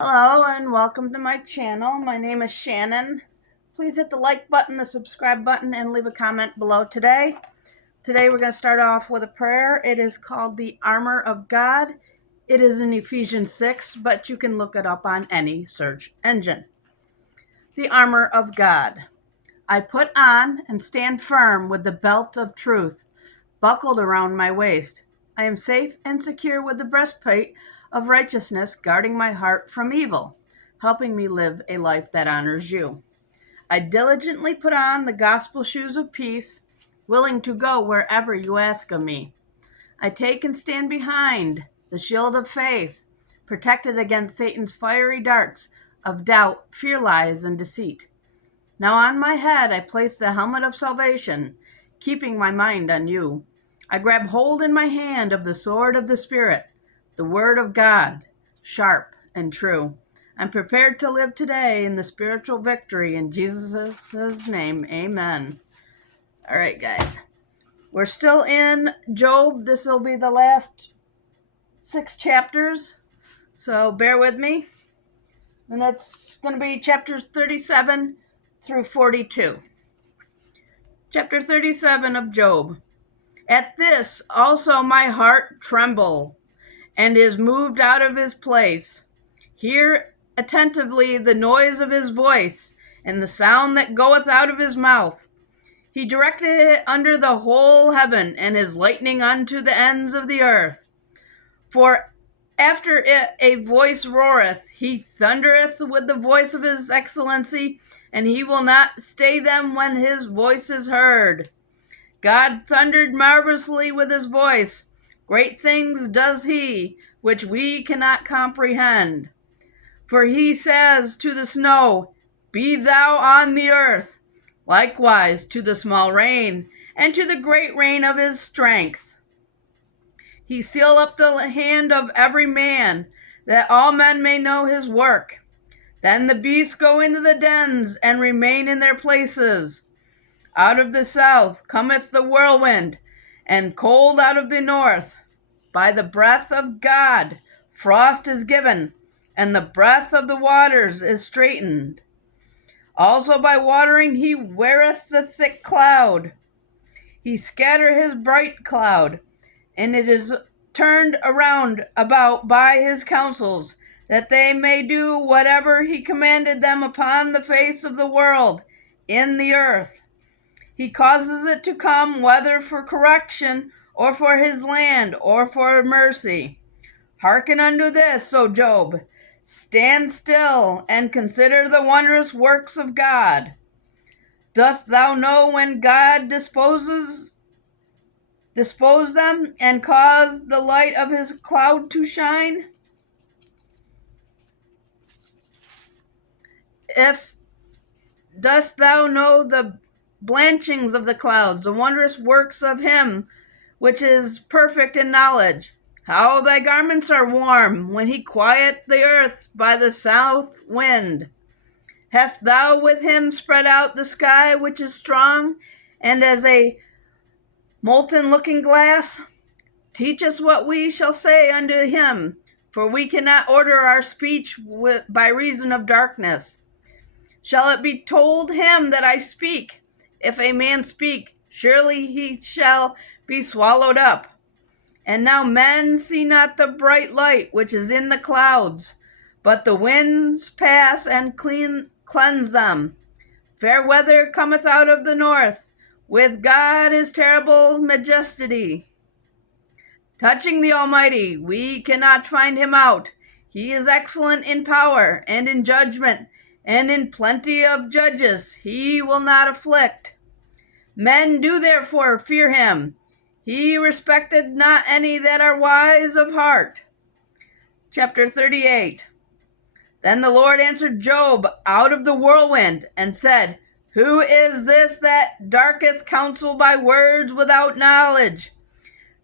Hello and welcome to my channel. My name is Shannon. Please hit the like button, the subscribe button, and leave a comment below today. Today we're going to start off with a prayer. It is called the Armor of God. It is in Ephesians 6, but you can look it up on any search engine. The Armor of God. I put on and stand firm with the belt of truth buckled around my waist. I am safe and secure with the breastplate of righteousness guarding my heart from evil, helping me live a life that honors you. I diligently put on the gospel shoes of peace, willing to go wherever you ask of me. I take and stand behind the shield of faith, protected against Satan's fiery darts of doubt, fear, lies, and deceit. Now on my head I place the helmet of salvation, keeping my mind on you. I grab hold in my hand of the sword of the Spirit, the word of God, sharp and true. I'm prepared to live today in the spiritual victory in Jesus' name. Amen. All right, guys. We're still in Job. This will be the last 6 chapters, so bear with me. And that's going to be chapters 37 through 42. Chapter 37 of Job. At this also my heart tremble, and is moved out of his place. Hear attentively the noise of his voice, and the sound that goeth out of his mouth. He directed it under the whole heaven, and his lightning unto the ends of the earth. For after it a voice roareth, he thundereth with the voice of his excellency, and he will not stay them when his voice is heard. God thundered marvelously with his voice. Great things does he, which we cannot comprehend. For he says to the snow, Be thou on the earth, likewise to the small rain, and to the great rain of his strength. He seal up the hand of every man, that all men may know his work. Then the beasts go into the dens, and remain in their places. Out of the south cometh the whirlwind, and cold out of the north. By the breath of God frost is given, and the breath of the waters is straitened. Also by watering he weareth the thick cloud. He scatter his bright cloud, and it is turned around about by his counsels, that they may do whatever he commanded them upon the face of the world, in the earth. He causes it to come, whether for correction, or for his land, or for mercy. Hearken unto this, O Job. Stand still, and consider the wondrous works of God. Dost thou know when God dispose them, and cause the light of his cloud to shine? If dost thou know the blanchings of the clouds, the wondrous works of him which is perfect in knowledge? How thy garments are warm, when he quiet the earth by the south wind. Hast thou with him spread out the sky, which is strong, and as a molten looking glass? Teach us what we shall say unto him, for we cannot order our speech by reason of darkness. Shall it be told him that I speak? If a man speak, surely he shall be swallowed up. And now men see not the bright light which is in the clouds, but the winds pass and cleanse them. Fair weather cometh out of the north, with God is terrible majesty. Touching the Almighty, we cannot find him out. He is excellent in power and in judgment, and in plenty of judges he will not afflict. Men do therefore fear him. He respected not any that are wise of heart. Chapter 38. Then the Lord answered Job out of the whirlwind, and said, Who is this that darketh counsel by words without knowledge?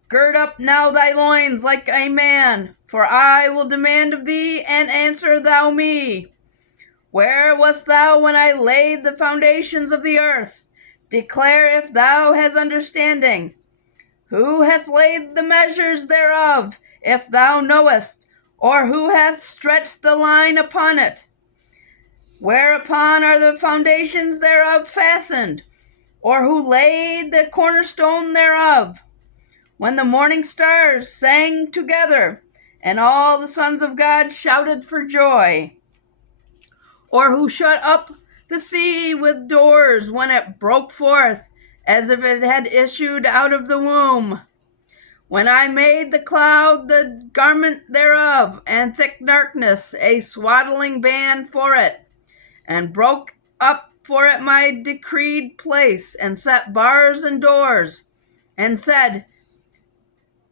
Gird up now thy loins like a man, for I will demand of thee, and answer thou me. Where wast thou when I laid the foundations of the earth? Declare if thou hast understanding. Who hath laid the measures thereof, if thou knowest? Or who hath stretched the line upon it? Whereupon are the foundations thereof fastened? Or who laid the cornerstone thereof? When the morning stars sang together, and all the sons of God shouted for joy? Or who shut up the sea with doors when it broke forth, as if it had issued out of the womb? When I made the cloud the garment thereof, and thick darkness a swaddling band for it, and broke up for it my decreed place, and set bars and doors, and said,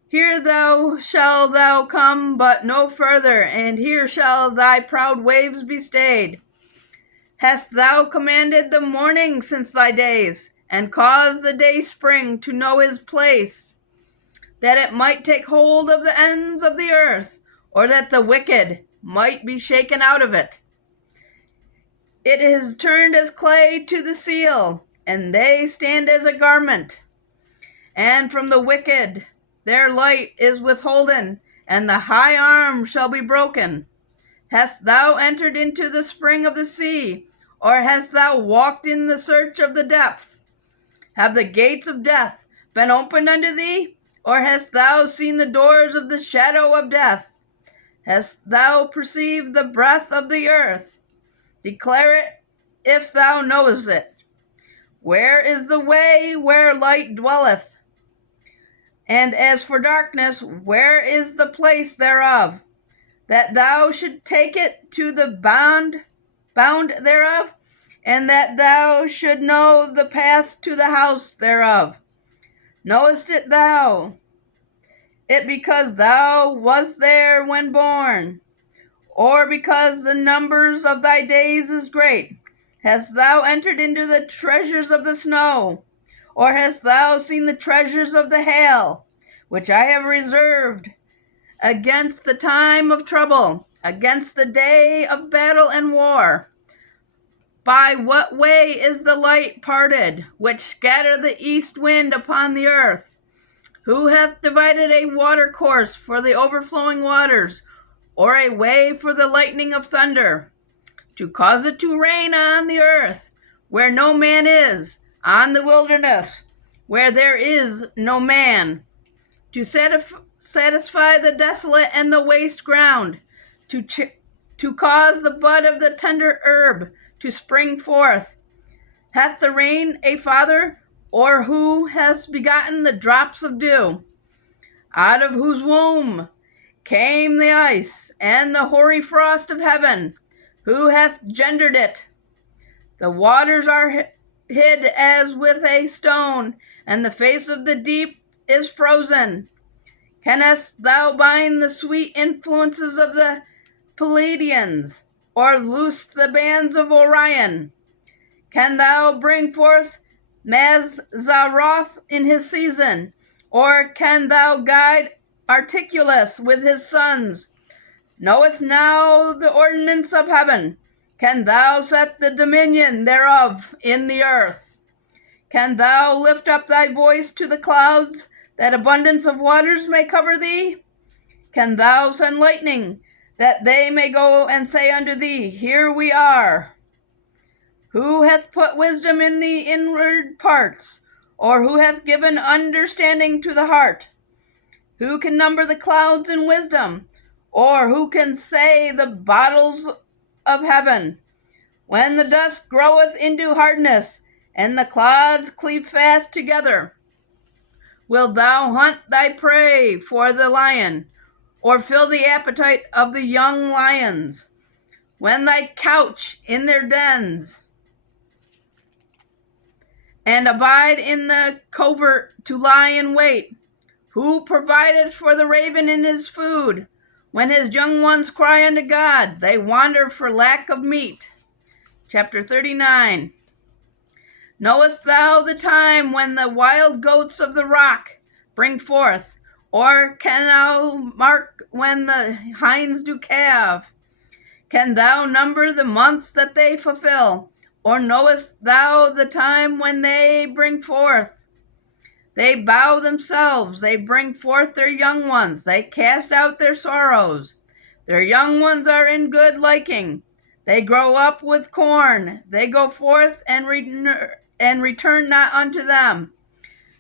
Here thou shalt thou come, but no further, and here shall thy proud waves be stayed. Hast thou commanded the morning since thy days, and caused the day spring to know his place, that it might take hold of the ends of the earth, or that the wicked might be shaken out of it? It is turned as clay to the seal, and they stand as a garment. And from the wicked their light is withholden, and the high arm shall be broken. Hast thou entered into the spring of the sea, or hast thou walked in the search of the depth? Have the gates of death been opened unto thee, or hast thou seen the doors of the shadow of death? Hast thou perceived the breath of the earth? Declare it if thou knowest it. Where is the way where light dwelleth? And as for darkness, where is the place thereof? That thou should take it to the bound thereof, and that thou should know the path to the house thereof. Knowest it thou it because thou wast there when born, or because the numbers of thy days is great? Hast thou entered into the treasures of the snow, or hast thou seen the treasures of the hail, which I have reserved against the time of trouble, against the day of battle and war? By what way is the light parted, which scattereth the east wind upon the earth? Who hath divided a water course for the overflowing waters, or a way for the lightning of thunder? To cause it to rain on the earth, where no man is, on the wilderness, where there is no man, to satisfy the desolate and the waste ground, to cause the bud of the tender herb to spring forth. Hath the rain a father, or who has begotten the drops of dew? Out of whose womb came the ice and the hoary frost of heaven? Who hath gendered it? The waters are hid as with a stone, and the face of the deep is frozen. Canst thou bind the sweet influences of the Pleiadians, or loose the bands of Orion? Can thou bring forth Mazzaroth in his season, or can thou guide Articulus with his sons? Knowest now the ordinance of heaven? Can thou set the dominion thereof in the earth? Can thou lift up thy voice to the clouds, that abundance of waters may cover thee? Can thou send lightning, that they may go and say unto thee, Here we are? Who hath put wisdom in the inward parts, or who hath given understanding to the heart? Who can number the clouds in wisdom, or who can say the bottles of heaven? When the dust groweth into hardness, and the clods cleave fast together, wilt thou hunt thy prey for the lion, or fill the appetite of the young lions? When thy couch in their dens, and abide in the covert to lie in wait? Who provided for the raven in his food? When his young ones cry unto God, they wander for lack of meat. Chapter 39. Knowest thou the time when the wild goats of the rock bring forth? Or can thou mark when the hinds do calve? Can thou number the months that they fulfill? Or knowest thou the time when they bring forth? They bow themselves, they bring forth their young ones, they cast out their sorrows. Their young ones are in good liking. They grow up with corn. They go forth and return not unto them.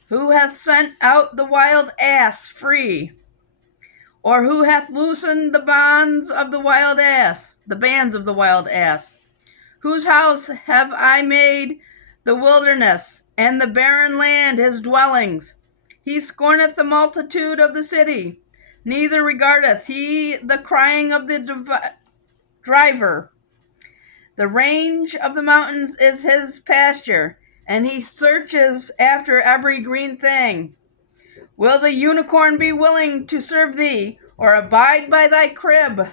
Who hath sent out the wild ass free? Or who hath loosened the bands of the wild ass? Whose house have I made the wilderness, and the barren land his dwellings? He scorneth the multitude of the city, neither regardeth he the crying of the driver. The range of the mountains is his pasture, and he searches after every green thing. Will the unicorn be willing to serve thee, or abide by thy crib?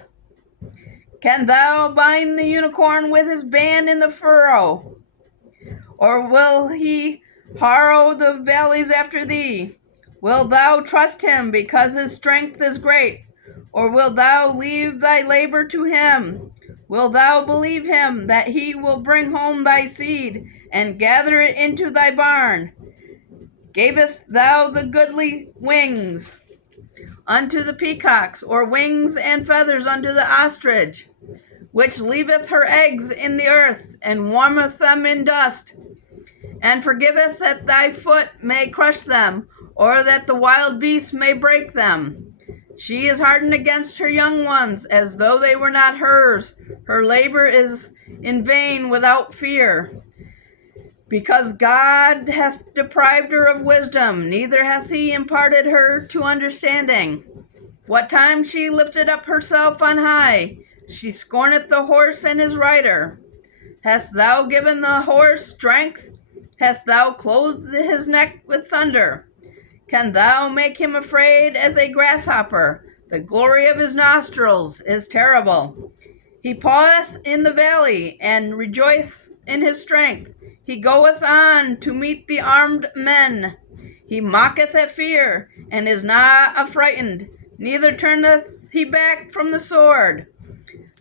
Can thou bind the unicorn with his band in the furrow? Or will he harrow the valleys after thee? Wilt thou trust him because his strength is great? Or wilt thou leave thy labor to him? Wilt thou believe him that he will bring home thy seed and gather it into thy barn? Gavest thou the goodly wings unto the peacocks, or wings and feathers unto the ostrich, which leaveth her eggs in the earth, and warmeth them in dust, and forgiveth that thy foot may crush them, or that the wild beasts may break them? She is hardened against her young ones, as though they were not hers. Her labor is in vain without fear. Because God hath deprived her of wisdom, neither hath he imparted her to understanding. What time she lifted up herself on high, she scorneth the horse and his rider. Hast thou given the horse strength? Hast thou clothed his neck with thunder? Can thou make him afraid as a grasshopper? The glory of his nostrils is terrible. He paweth in the valley, and rejoiceth in his strength. He goeth on to meet the armed men. He mocketh at fear, and is not affrighted, neither turneth he back from the sword.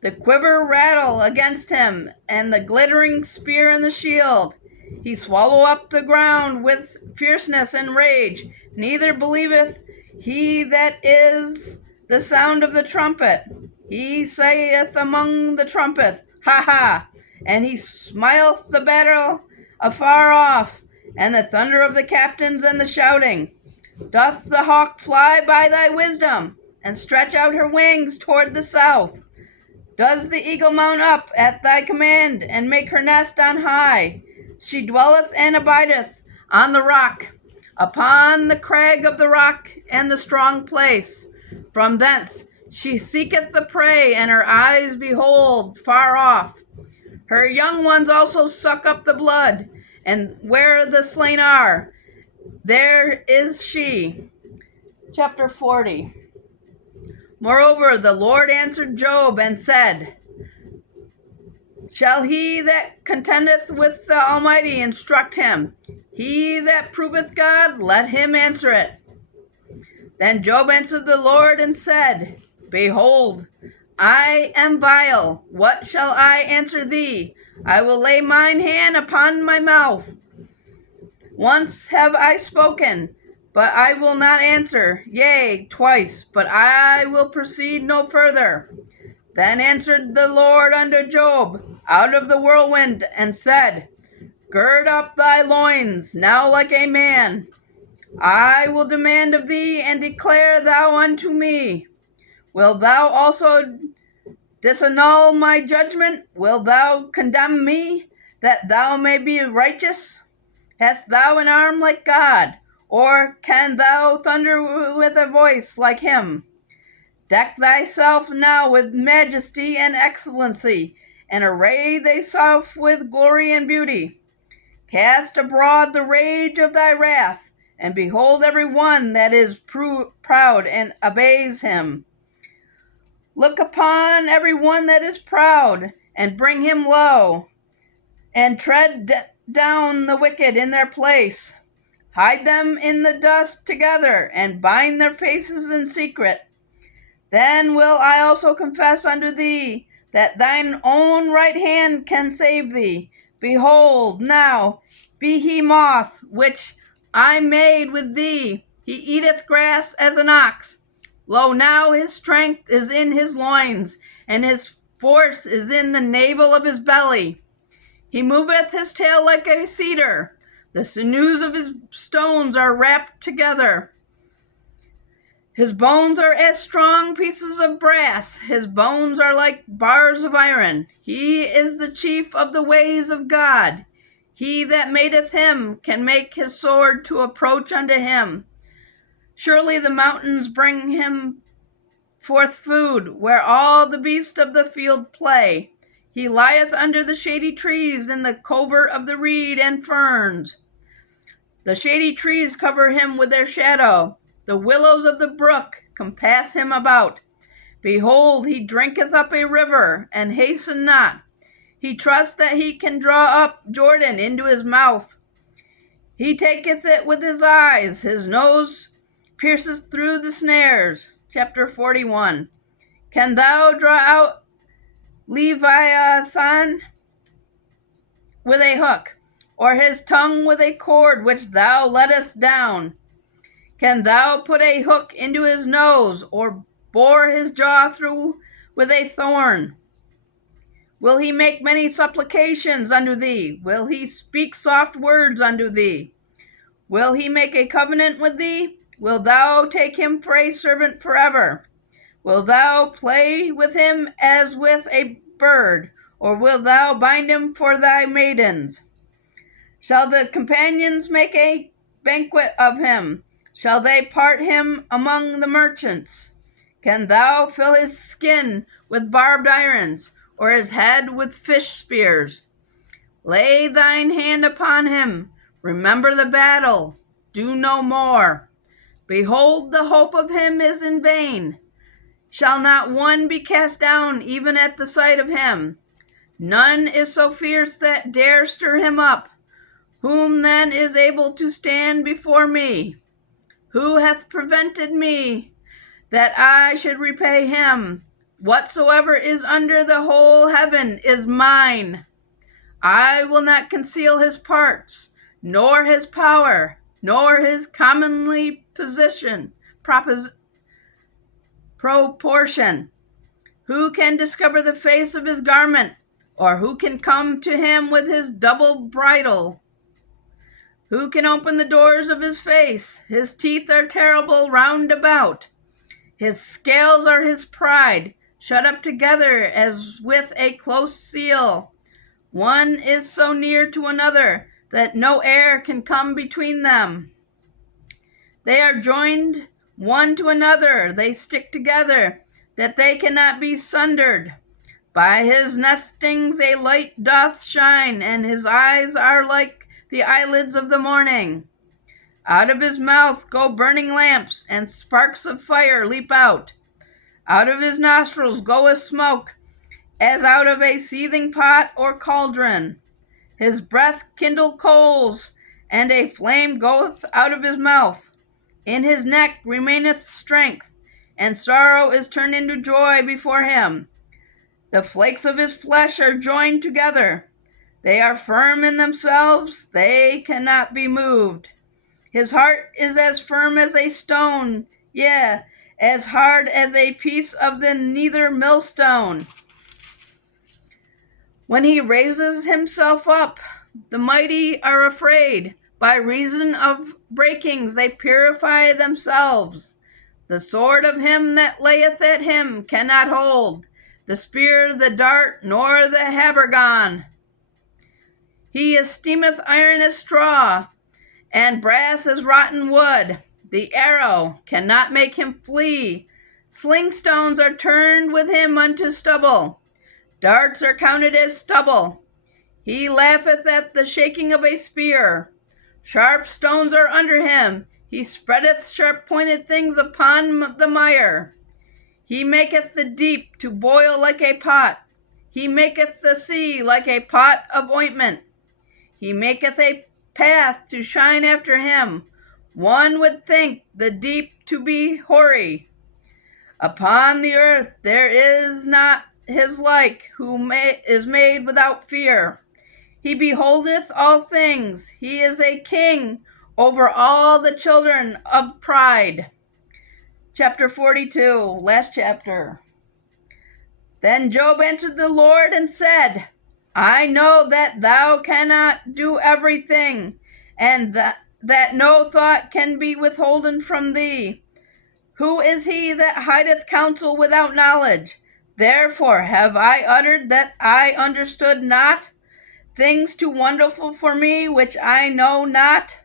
The quiver rattle against him, and the glittering spear and the shield. He swallow up the ground with fierceness and rage, neither believeth he that is the sound of the trumpet. He saith among the trumpets, Ha ha! And he smileth the battle afar off, and the thunder of the captains and the shouting. Doth the hawk fly by thy wisdom, and stretch out her wings toward the south? Does the eagle mount up at thy command, and make her nest on high? She dwelleth and abideth on the rock, upon the crag of the rock and the strong place. From thence she seeketh the prey, and her eyes behold far off. Her young ones also suck up the blood, and where the slain are, there is she. Chapter 40. Moreover, the Lord answered Job and said, Shall he that contendeth with the Almighty instruct him? He that proveth God, let him answer it. Then Job answered the Lord and said, Behold, I am vile. What shall I answer thee? I will lay mine hand upon my mouth. Once have I spoken, but I will not answer. Yea, twice, but I will proceed no further. Then answered the Lord unto Job out of the whirlwind, and said, Gird up thy loins, now like a man. I will demand of thee, and declare thou unto me. Wilt thou also disannul my judgment? Wilt thou condemn me, that thou may be righteous? Hast thou an arm like God? Or can thou thunder with a voice like him? Deck thyself now with majesty and excellency, and array thyself with glory and beauty. Cast abroad the rage of thy wrath, and behold every one that is proud and obeys him. Look upon every one that is proud, and bring him low, and tread down the wicked in their place. Hide them in the dust together, and bind their faces in secret. Then will I also confess unto thee that thine own right hand can save thee. Behold, now, Behemoth, which I made with thee, he eateth grass as an ox. Lo, now his strength is in his loins, and his force is in the navel of his belly. He moveth his tail like a cedar. The sinews of his stones are wrapped together. His bones are as strong pieces of brass. His bones are like bars of iron. He is the chief of the ways of God. He that madeth him can make his sword to approach unto him. Surely the mountains bring him forth food, where all the beasts of the field play. He lieth under the shady trees in the covert of the reed and ferns. The shady trees cover him with their shadow. The willows of the brook compass him about. Behold, he drinketh up a river, and hasten not. He trusts that he can draw up Jordan into his mouth. He taketh it with his eyes. His nose pierces through the snares. Chapter 41. Can thou draw out Leviathan with a hook, or his tongue with a cord which thou lettest down? Can thou put a hook into his nose, or bore his jaw through with a thorn? Will he make many supplications unto thee? Will he speak soft words unto thee? Will he make a covenant with thee? Will thou take him for a servant forever? Will thou play with him as with a bird, or wilt thou bind him for thy maidens? Shall the companions make a banquet of him? Shall they part him among the merchants? Can thou fill his skin with barbed irons, or his head with fish spears? Lay thine hand upon him. Remember the battle. Do no more. Behold, the hope of him is in vain. Shall not one be cast down even at the sight of him? None is so fierce that dare stir him up. Whom then is able to stand before me? Who hath prevented me that I should repay him? Whatsoever is under the whole heaven is mine. I will not conceal his parts, nor his power, nor his commonly proportion. Who can discover the face of his garment, or who can come to him with his double bridle? Who can open the doors of his face? His teeth are terrible round about. His scales are his pride, shut up together as with a close seal. One is so near to another that no air can come between them. They are joined one to another. They stick together, that they cannot be sundered. By his nestings a light doth shine, and his eyes are like the eyelids of the morning. Out of his mouth go burning lamps, and sparks of fire leap out. Out of his nostrils goeth smoke, as out of a seething pot or cauldron. His breath kindled coals, and a flame goeth out of his mouth. In his neck remaineth strength, and sorrow is turned into joy before him. The flakes of his flesh are joined together. They are firm in themselves, they cannot be moved. His heart is as firm as a stone, yea, as hard as a piece of the nether millstone. When he raises himself up, the mighty are afraid. By reason of breakings they purify themselves. The sword of him that layeth at him cannot hold, the spear, the dart, nor the habergeon. He esteemeth iron as straw, and brass as rotten wood. The arrow cannot make him flee. Sling stones are turned with him unto stubble. Darts are counted as stubble. He laugheth at the shaking of a spear. Sharp stones are under him. He spreadeth sharp-pointed things upon the mire. He maketh the deep to boil like a pot. He maketh the sea like a pot of ointment. He maketh a path to shine after him. One would think the deep to be hoary. Upon the earth there is not his like, who is made without fear. He beholdeth all things. He is a king over all the children of pride. chapter 42, last chapter. Then Job answered the Lord and said, I know that thou cannot do everything, and that no thought can be withholden from thee. Who is he that hideth counsel without knowledge? Therefore have I uttered that I understood not, things too wonderful for me which I know not.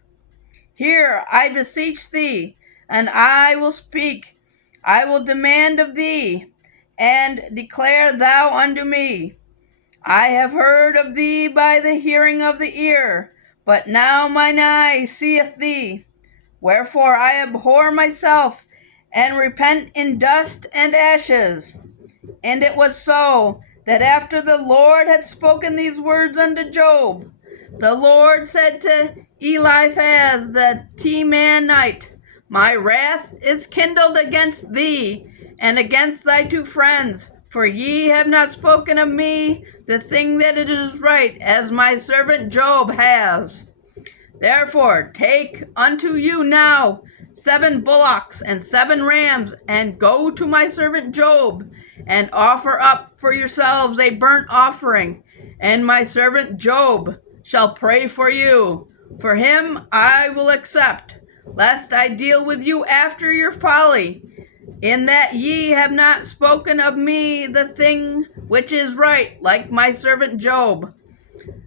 Hear, I beseech thee, and I will speak. I will demand of thee, and declare thou unto me. I have heard of thee by the hearing of the ear, but now mine eye seeth thee. Wherefore I abhor myself, and repent in dust and ashes. And it was so, that after the Lord had spoken these words unto Job, the Lord said to Eliphaz the Temanite, My wrath is kindled against thee, and against thy two friends, for ye have not spoken of me the thing that it is right, as my servant Job has. Therefore take unto you now 7 bullocks and 7 rams, and go to my servant Job, and offer up for yourselves a burnt offering, and my servant Job shall pray for you. For him I will accept, lest I deal with you after your folly, in that ye have not spoken of me the thing which is right, like my servant Job.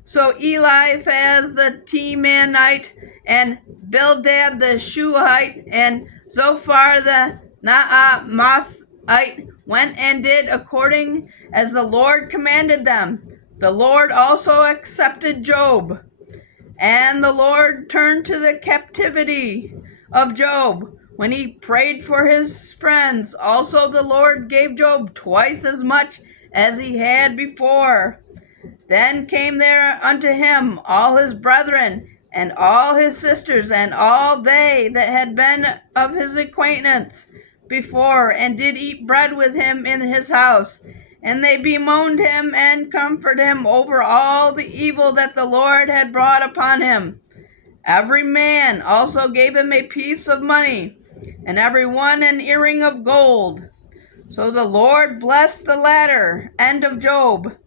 So Eliphaz the Temanite, and Bildad the Shuhite, and Zophar the Naamathite went and did according as the Lord commanded them. The Lord also accepted Job. And the Lord turned to the captivity of Job when he prayed for his friends. Also the Lord gave Job twice as much as he had before. Then came there unto him all his brethren, and all his sisters, and all they that had been of his acquaintance before, and did eat bread with him in his house. And they bemoaned him and comforted him over all the evil that the Lord had brought upon him. Every man also gave him a piece of money, and every one an earring of gold. So the Lord blessed the latter end of Job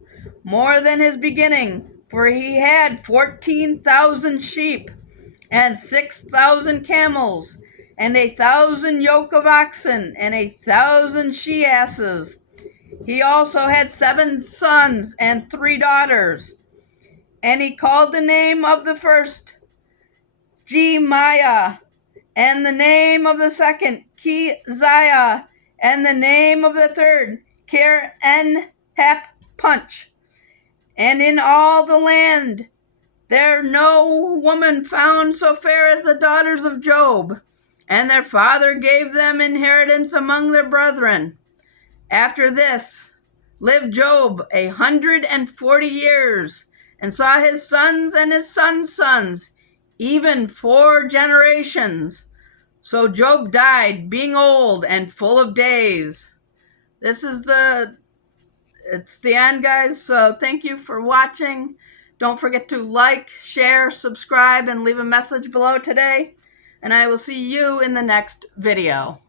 more than his beginning, for he had 14,000 sheep, and 6,000 camels, and 1,000 yoke of oxen, and 1,000 she-asses. He also had 7 sons and 3 daughters. And he called the name of the first Jemiah, and the name of the second Keziah, and the name of the third Ker-en-hap-punch. And in all the land there no woman found so fair as the daughters of Job, and their father gave them inheritance among their brethren. After this lived Job 140 years, and saw his sons and his sons' sons, even 4 generations. So Job died, being old and full of days. It's the end, guys. So thank you for watching. Don't forget to like, share, subscribe, and leave a message below today. And I will see you in the next video.